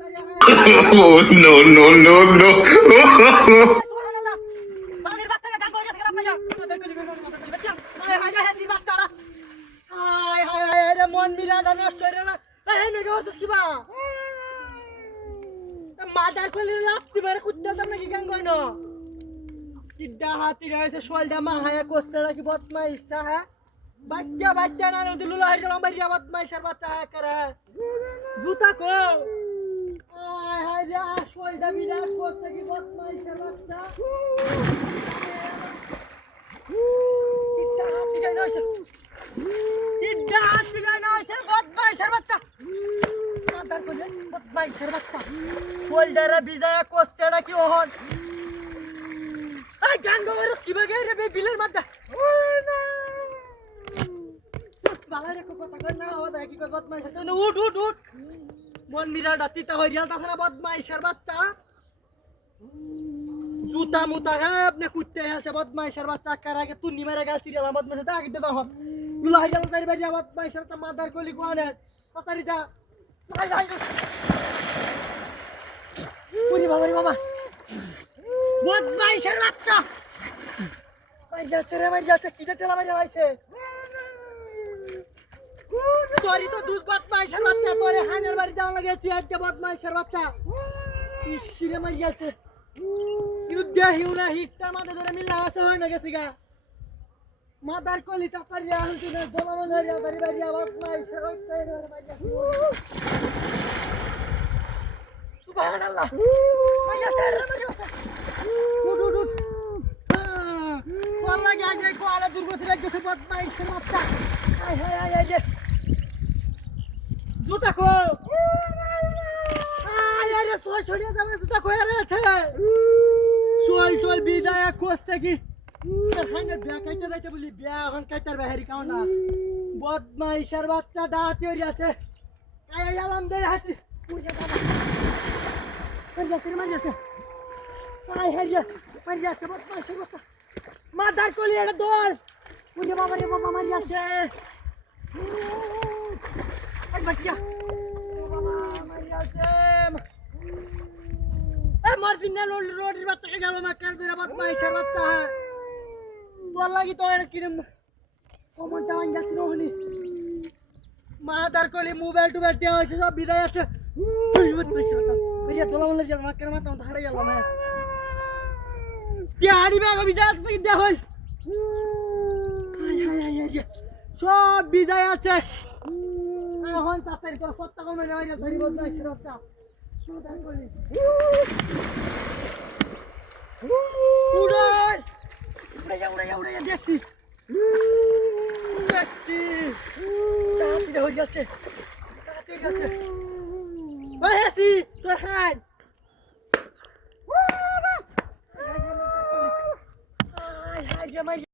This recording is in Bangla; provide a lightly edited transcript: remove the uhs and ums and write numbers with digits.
Oh no no no no! মন মিলাটা নষ্ট হয়ে না তাই নাকি হচ্ছে কি বা মাদার কলি লাস্তি মারে কুত্তাম নাকি গান কই না কিডা হাতি রয়েছে শোলডা মা হায়া করছে নাকি বদমাইশটা হ্যাঁ বাচ্চা বাচ্চা না নদী লুলা হয়ে গেল বাইরিয়া বদমাইশের বাচ্চা হ্যাঁ করে জুতা কো আয় হায় রে শোলডা বিরাট করছে কি বদমাইশের বাচ্চা কিডা হাতি গায় নইছে কিডা হাতি গায় নইছে বদমাইশের বাচ্চা মাদার কলি বদমাইশের বাচ্চা শোলডারে বিজয়া করছে নাকি ওহন এই গাঙ্গো ভাইরাস কি বাগে রে বিলের মধ্যে বালা রে কথা কর না আওয়াজ কি কর বদমাইশ আছে উঠ উঠ উঠ মন মিরাটা তিতা হই রিয়াল তাছাড়া বদমাইশের বাচ্চা জুতা মুতা হে আপনি কুত্তে আছে বদমাইশের বাচ্চা কার আগে তুন্নি মেরে গেল তিরিয়াল বদমাইশ তা আগে দে হন লুলা হরিয়াল তারি বাড়ি বদমাইশের তা মাদার কলি কোনে তাড়াতাড়ি যা ভাই ভাই ওরে বাবা রে বাবা বদমাইশের বাচ্চা মার যাচ্ছে কিটা টেলা মারি লাইছে তোরি তো দুধ বদমাইশের বাচ্চা তোরে হানের বাড়ি যাওয়া লাগেছি আজকে বদমাইশের বাচ্চা ইসিরে মারি যাচ্ছে কিন্তু দেহিও না হিটটা মাথা ধরে মিললা আছে হয় না গেছি গা মাদার কলি তাড়াতাড়ি আহুন তুই দোলা মনে হরিয়া বাড়ি বাড়ি বদমাইশের বাচ্চা মারি যাচ্ছে সুবহানাল্লাহ মারি যাচ্ছে উঠ উঠ উঠ কোলা গিয়ে যায় কোলা দুর্গতি লাগছে বদমাইশের বাচ্চা আয় হায় হায় হায় জুতা কো আয় আরে সোয় ছড়িয়ে যাবে জুতা কই আছে সোয় টোল বিদায় কোস্তে কি হাইনে বিয়া কাইতে যাইতে বলি বিয়া এখন কাইতার বাহিরি কাও না বদমাইশের বাচ্চা দাঁত হরি আছে আয় আলাম দে হাসি পুরিয়া বাবা মারি যাচ্ছে আয় হায় মারি যাচ্ছে বদমাইশের বাচ্চা মাদার কলি এটা দৌড় পুরিয়া বাবা রে বাবা মারি যাচ্ছে এই বাচ্চা বাবা মারি যাচ্ছে এ মার দিন না রোডের বাচ্চাকে গেল মাকার ধরে বদমাইশের বাচ্চা তোর লাগি তো এর কিরম কমনটা আন যাচ্ছে রোহনি মাদার কলি মোবাইল টুবাইল দেওয়া হয়েছে সব বিদায় আছে বদমাইশের বাচ্চা পেরিয়া দোলা মলে যাবে মাকার মাথা ধারে গেল না দিহাড়ি ব্যাগ বিদায় আছে কি দেখ হই সব বিদায় আছে এখন তাড়াতাড়ি করে সত্তা কমে নেওয়া ধরি বদমাইশের বাচ্চা উড়াই উড়াইয়া দেখছি তাড়াতাড়ি হয়ে যাচ্ছে তোর হাত